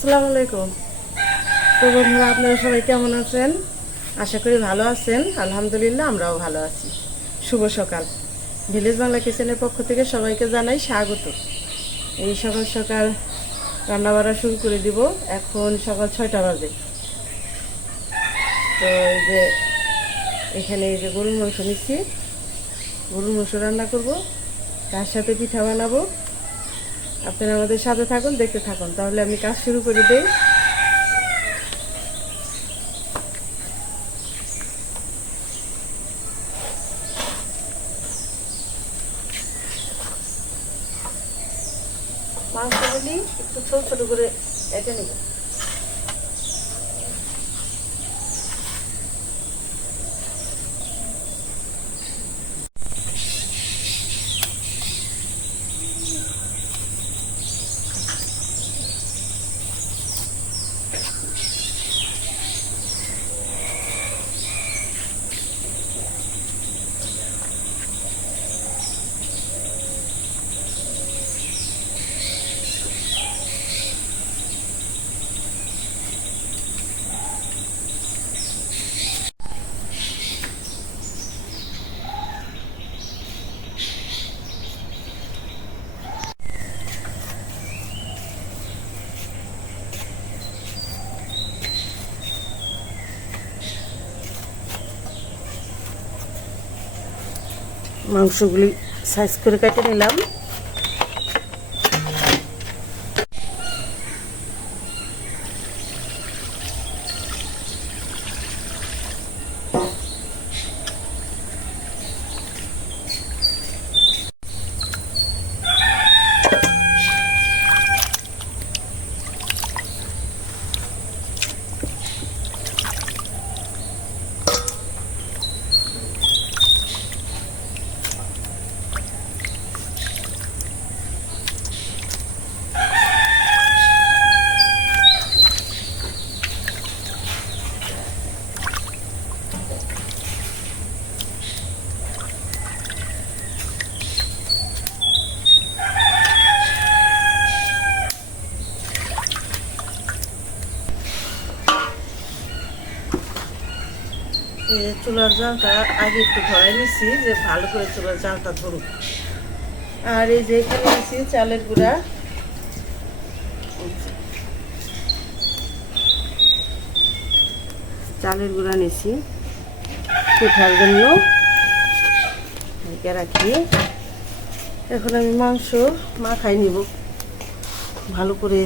আসসালামু আলাইকুম। তো বন্ধুরা, আপনারা সবাই কেমন আছেন? আশা করি ভালো আছেন। আলহামদুলিল্লাহ, আমরাও ভালো আছি। শুভ সকাল। ভিলেজ বাংলা কিচেনের পক্ষ থেকে সবাইকে জানাই স্বাগত। এই সকাল সকাল রান্না বাড়া শুরু করে দিব। এখন সকাল ছয়টা বাজে। তো এই যে, এখানে এই যে গরুর মাংস নিচ্ছি। গরুর মাংস রান্না করব। তার সাথে পিঠা বানাবো। আপনারা আমাদের সাথে থাকুন, দেখতে থাকুন। তাহলে আমি কাজ শুরু করে দিই। মাংসগুলি একটু ছোট ছোট করে এটা নেব। মাংসগুলি সাইজ করে কেটে নিলাম। চুলার জালটা আগে একটু ধরাই নিছি, যে ভালো করে চুলার জালটা ধরুক। আর এই যে এখানে নিছি চালের গুঁড়া। চালের গুঁড়া নিছি পিঠার জন্য। রাখি। এখন আমি মাংস মাখাই নিব। ভালো করে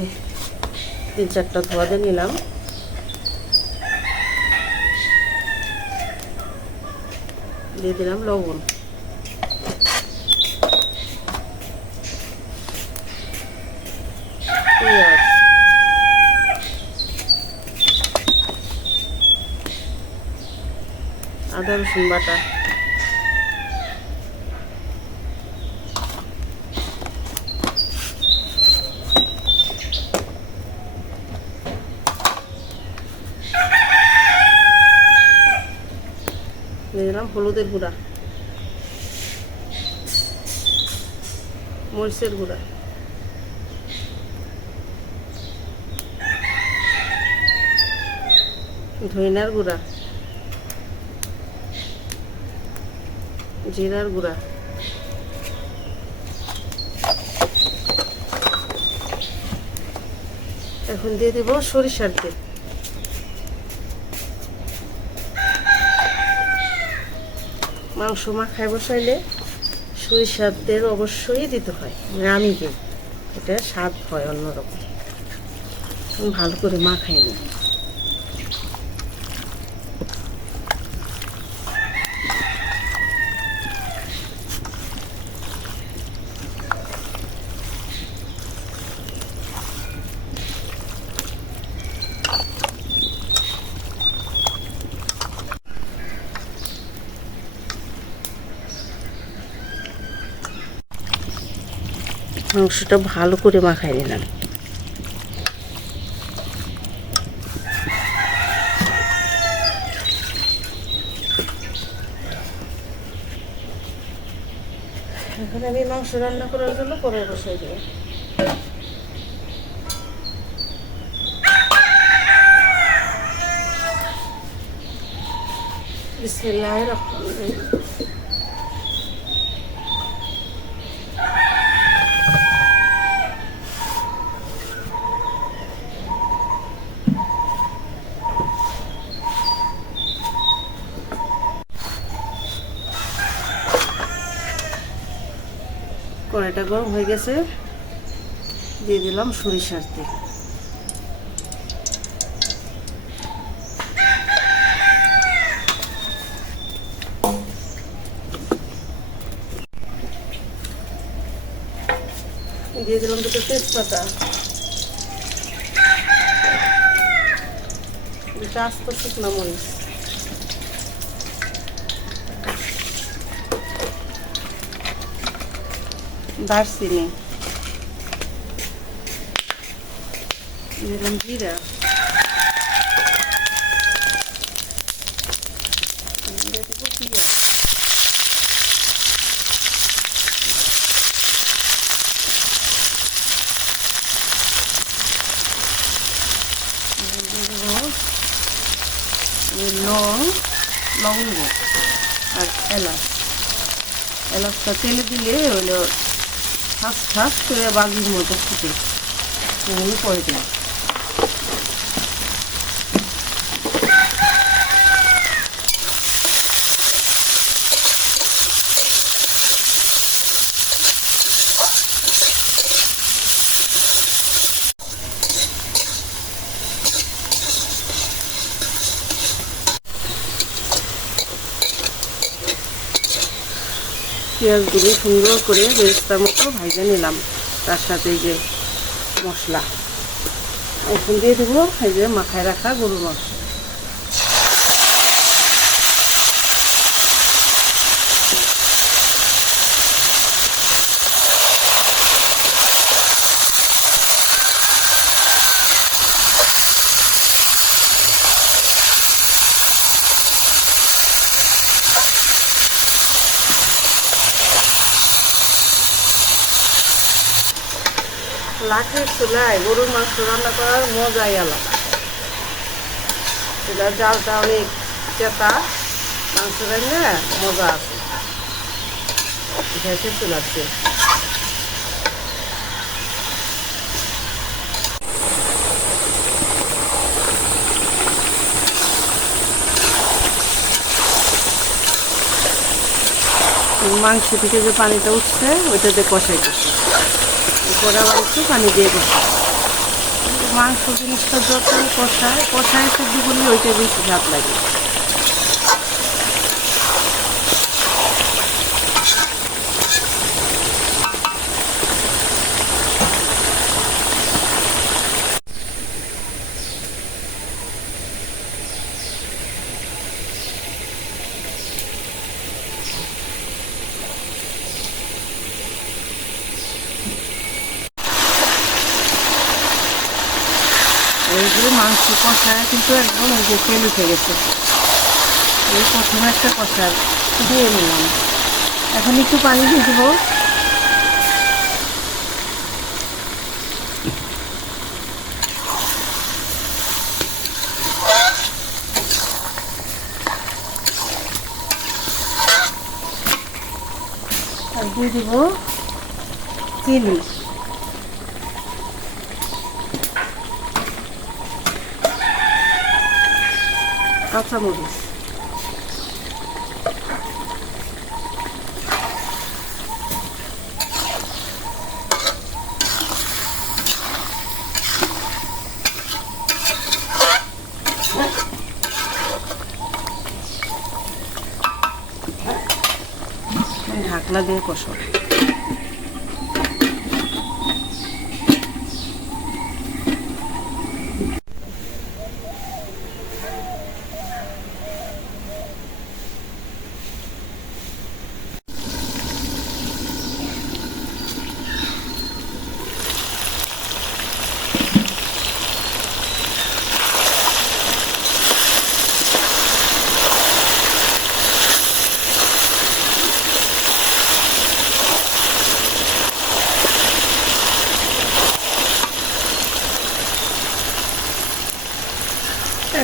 তিন চারটা ধোয়া দিয়ে নিলাম দিয়ে দিলাম লবণ। আদা রসুন বাটা। হলুদের গুঁড়া। মরিচের গুঁড়া। ধইনার গুঁড়া। জিরার গুঁড়া। এখন দিয়ে দেব সরিষার তেল। মাংস মা মাখায় বসাইলে সরিষার অবশ্যই দিতে হয় আমি দিই এটা স্বাদ হয় অন্যরকম। ভালো করে মাখাই নিই মাংসটা ভালো করে মাখাই নিলাম। এখন আমি মাংস রান্না করার জন্য পরে বসে দিই রহিম গরম হয়ে গেছে। দিয়ে দিলাম সরিষার তেল। দিয়ে দিলাম দুটো তেজপাতা। দুটো আস্ত শুকনো মরিচ। দারচিনি। দিলাম জিরা। লং লবঙ্গ আর এলাচ। এলাচটা তেলে দিলে হইল ফাঁস ঠাস করে বাজির মতো ফুটে পড়ে পরে পেঁয়াজগুলো সুন্দর করে বেরেস্তার মতো ভাজে নিলাম। তার সাথে এই যে মশলা। এখন দিয়ে দেবো এই যে মাখায় রাখা গরুর মাংস। লাঠের চুলায়, গরুর মাংস রান্না করার মজাই আলাদা। এটা জালটা অনেক চেতা মাংস রান্না মজা আছে। গ্যাসের চুলাচ্ছে মাংস থেকে যে পানিটা উঠছে, ওইটাতে কষাই কষাই পরে আবার পানি দিয়ে বসে মাংস জিনিসটা যত কষায় কষায় সেদ্ধ করলে ওইটা বেশি ভাত লাগে এই যে মাংস কিন্তু একদম ওই যে গেছে। এই প্রথমে একটা কষা দিয়ে নিলাম। এখন একটু পানি দিয়ে দেবো। আর দিয়ে দিব চিনি। কাঁচামরিচ ঢাকনা দিয়ে কষো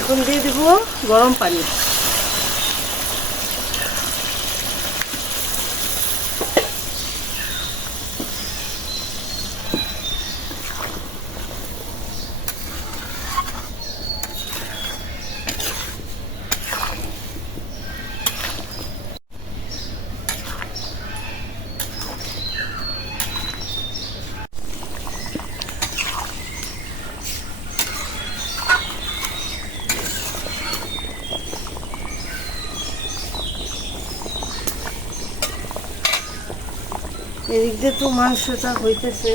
এখন দিয়ে দিব গরম পানি। এদিক তো মাংসটা হইতেছে।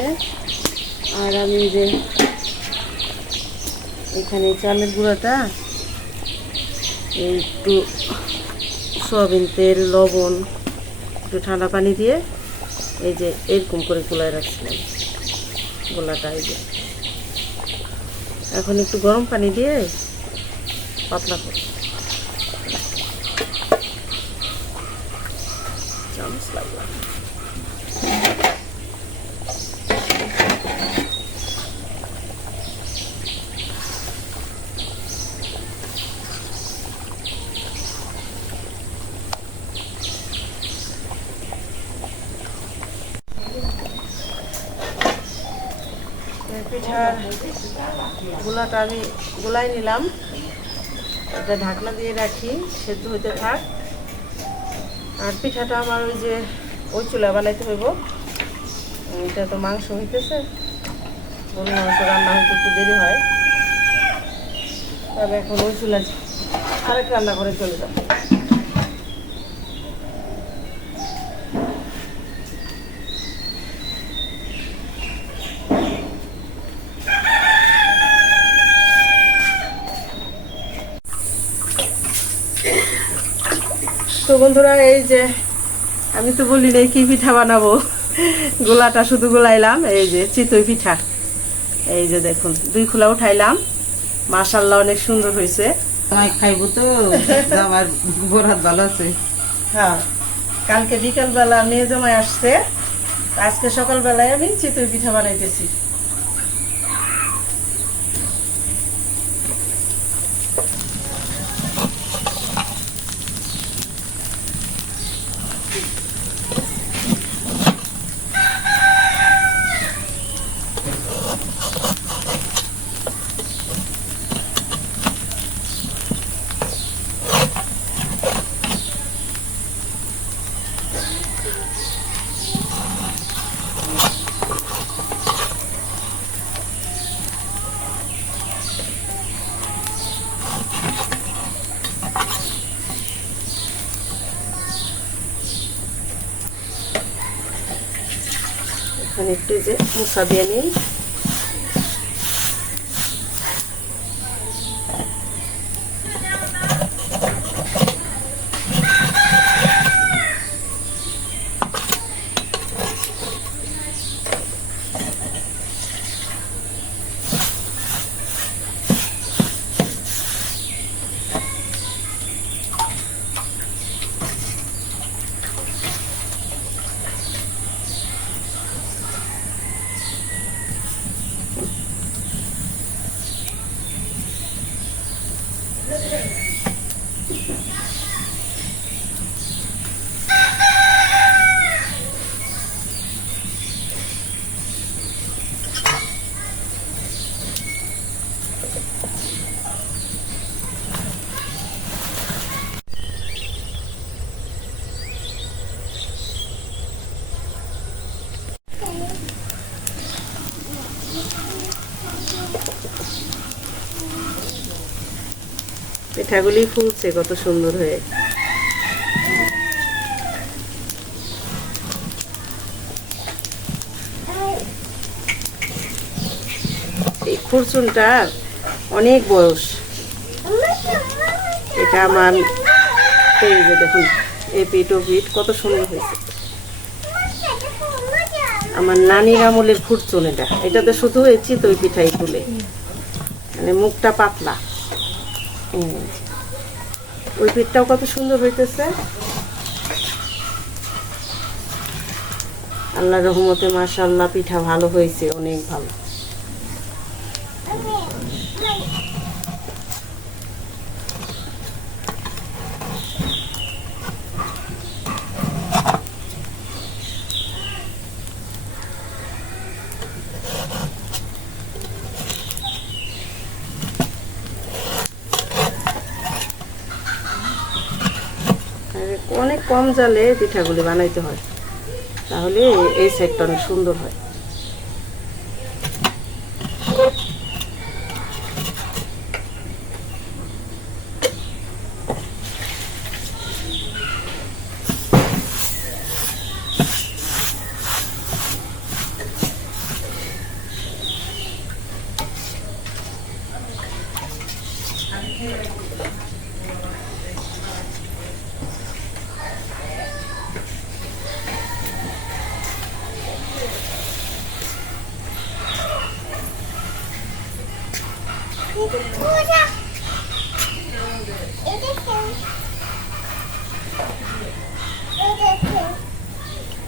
আর আমি যে এখানে চালের গুঁড়াটা, একটু সয়াবিন তেল, লবণ, একটু ঠান্ডা পানি দিয়ে এই যে এরকম করে গোলায় রাখছিলাম। গোলাটা এই যে। এখন একটু গরম পানি দিয়ে পাতলা করে চামচ লাগলাম এই পিঠার গোলাটা আমি গোলাই নিলাম। এটা ঢাকনা দিয়ে রাখি, সেদ্ধ হইতে থাক। আর পিঠাটা আমার ওই যে ওই চুলা বানাইতে হইব। এটা তো মাংস হইতেছে। গরু মাংস রান্না হইতে একটু দেরি হয়। তবে এখন ওই চুলা আরেক রান্না করে চলে যাব। বন্ধুরা এই যে আমি তো বলি নাই কি পিঠা বানাবো। গোলাটা শুধু গোলাইলাম এই যে চিতই পিঠা। এই যে দেখুন দুই খোলা উঠাইলাম। মাশাল্লাহ অনেক সুন্দর হয়েছে। তোমায় খাইবো তো আমার বরাত ভালো আছে। হ্যাঁ কালকে বিকালবেলা মেয়ে জামাই আসছে। আজকে সকালবেলায় আমি চিতই পিঠা বানাইতেছি। একটু যে মুসা দিয়ে নিই। পিঠাগুলি ফুলছে, কত সুন্দর হয়ে। এই খুরচুনটার অনেক বয়স। এটা আমার দেখুন, এই পিঠ ও পিঠ কত সুন্দর হয়েছে। আমার নানির আমলের ফুরচুন এটা। এটাতে শুধু এই চিতই পিঠাই তুলে। মানে মুখটা পাতলা। ওই পিঠটাও কত সুন্দর হইতেছে। আল্লাহ রহমতে মাশাল্লাহ পিঠা ভালো হয়েছে অনেক ভালো আর অনেক কম জালে পিঠাগুলি বানাইতে হয়। তাহলে এই সাইডটা অনেক সুন্দর হয়।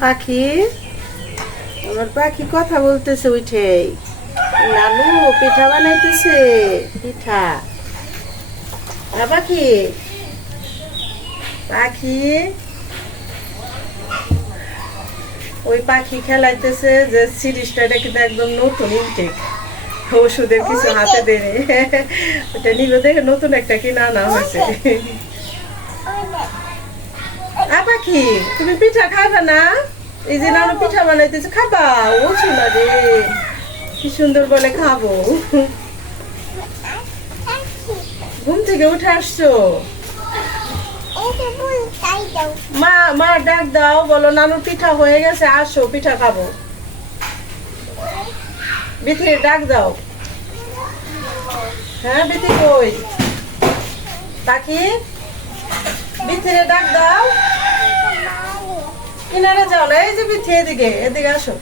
পাখি? আমার পাখি কথা বলতেছে উঠে। নানু পিঠা বানাইতেছে। পিঠা। পাখি। পাখি। ওই পাখি খেলাইতেছে যে সিরিজটা এটা কিন্তু একদম নতুন ইনটেক ওষুধের কিছু হাতে দেনে ওটা নিল দেখে নতুন একটা কিনা আনা হয়েছে। পাখি তুমি পিঠা খাবে না? এই যে নানু পিঠা বানাইতেছে, খাবা, ও শোনা কি সুন্দর বলে খাব। ঘুম থেকে উঠে আসছো? মা মা, ডাক দাও, বলো, নানু পিঠা হয়ে গেছে, আসো, পিঠা খাব। বিথি ডাক দাও। হ্যাঁ বিথি কই? তাকি? বিথিরে ডাক দাও। কিনারে যাও না এই যে বিথি এদিকে এদিকে আসো।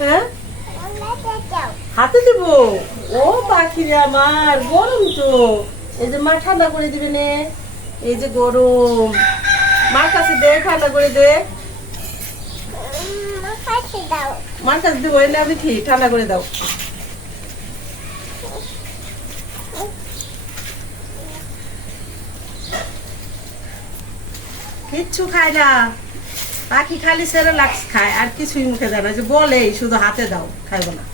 হ্যাঁ? হাতে দেব? ও পাখি রে আমার গরম তো। এই যে মা ঠান্ডা করে দিবে নে। এই যে গরম। মার কাছে দে ঠান্ডা করে দে। মার কাছে দেবো এনে আমি ঠিক ঠান্ডা করে দাও। কিচ্ছু খায় না। পাখি খালি সেরে লাক্স খায়, আর কিছুই মুখে দেয় না। যে বলে শুধু হাতে দাও, খাইব না।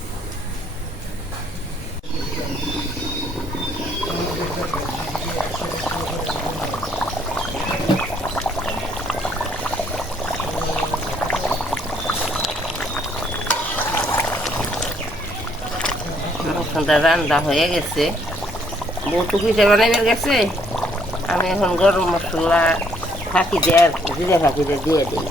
রান্না হয়ে গেছে। বউটু পিঠে বানাইবার গেছে। আমি এখন গরম মশলা ফাঁকি দিয়ে জিরে ফাঁকি দিয়ে দিয়ে দিই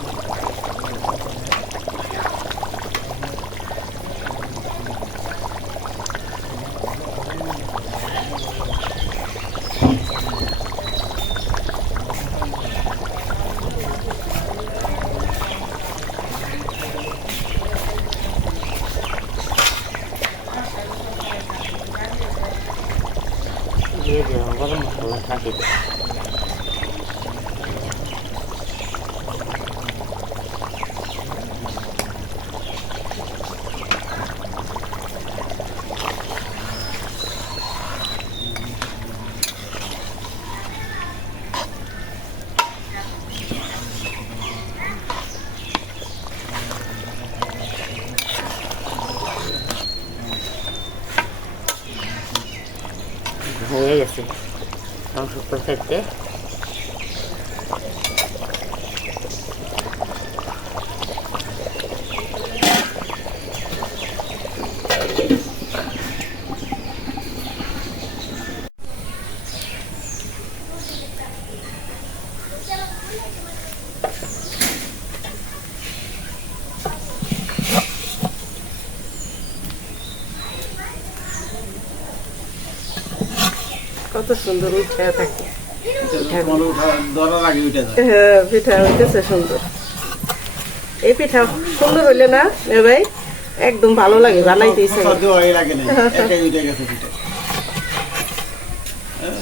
দিয়ে দিলাম গরম মশলা ফাঁকি দিয়ে হয়ে গেছে মাংস তরকারিতে কত সুন্দর উঠে থাকে হ্যাঁ পিঠা হইতেছে সুন্দর। এই পিঠা সুন্দর হইলে না ভাই একদম ভালো লাগে বানাইতে ইচ্ছে হ্যাঁ,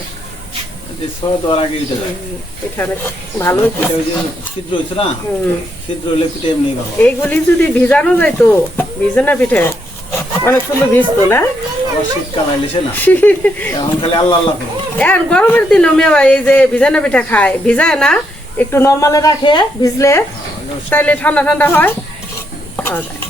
যে ছ দেওয়ার আগে উঠে যায়। পিঠা অনেক ভালো হইতেছে। পিঠে ওই যে ছিদ্র হয়েছে না হুম। ছিদ্র হলে পিঠে এমনি ভালো। এইগুলি যদি ভিজানো যায় তো ভিজে না পিঠে অনেক সুন্দর ভিজতো না? শীতকাল না। এখন খালি আল্লাহ আল্লাহ এখন গরমের দিনে মেয়ে এই যে ভিজানো পিঠা খায় ভিজায় না, একটু নর্মালে রাখে, ভিজলে তাইলে ঠান্ডা ঠান্ডা হয়। খাওয়া যায়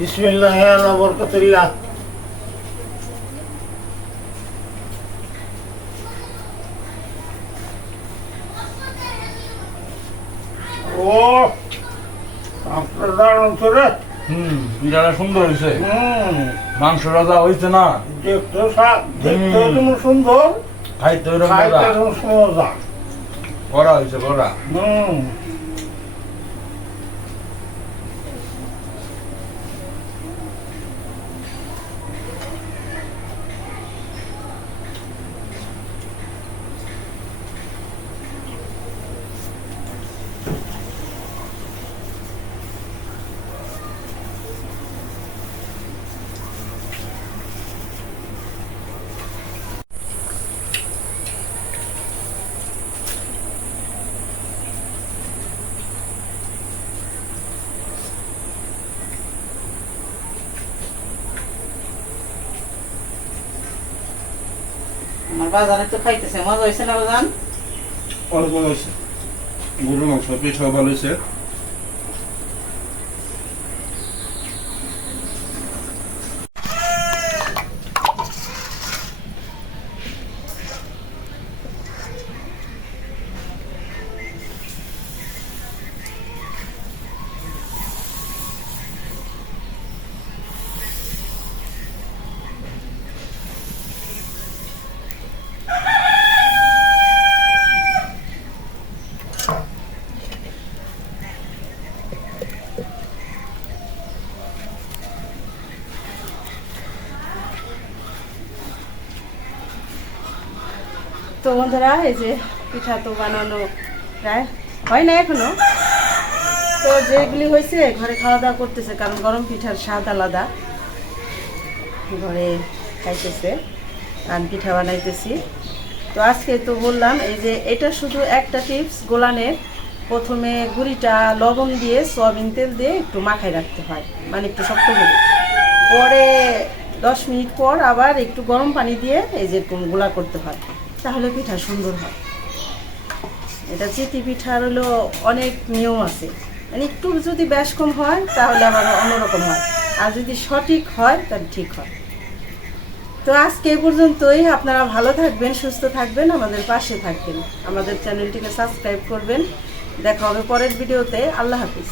বিসমিল্লাহ বরকতুল্লাহ ও দারুণ তো রে। হুম পিঠাটা সুন্দর হয়েছে। হুম। মাংস রাজা হয়েছে না? দেখতে দেখতে। সুন্দর খাইতে মজা। করা হয়েছে করা হুম। বাজারে তো খাইতেছে মজা হয়েছে না বাজান? অল্প হয়েছে গরু মাংস পিঠাও ভালো হয়েছে বন্ধুরা, এই যে পিঠা তো বানানো প্রায় হয় না এখনও। তো যেগুলি হয়েছে, ঘরে খাওয়া দাওয়া করতেছে, কারণ গরম পিঠার স্বাদ আলাদা। ঘরে খাইতেছে আর পিঠা বানাইতেছি। তো আজকে তো বললাম, এই যে এটা শুধু একটা টিপস, গোলানের। প্রথমে গুড়িটা লবণ দিয়ে সয়াবিন তেল দিয়ে একটু মাখায় রাখতে হয় মানে একটু শক্ত করে। পরে দশ মিনিট পর আবার একটু গরম পানি দিয়ে এই যে গোলা করতে হয়। তাহলে পিঠা সুন্দর হয়। এটা চিতি পিঠার হলো অনেক নিয়ম আছে। মানে একটু যদি ব্যাস কম হয়, তাহলে আবার অন্যরকম হয়। আর যদি সঠিক হয়, তাহলে ঠিক হয়। তো আজকে এই পর্যন্তই। আপনারা ভালো থাকবেন, সুস্থ থাকবেন, আমাদের পাশে থাকবেন। আমাদের চ্যানেলটিকে সাবস্ক্রাইব করবেন। দেখা হবে পরের ভিডিওতে। আল্লাহ হাফিজ।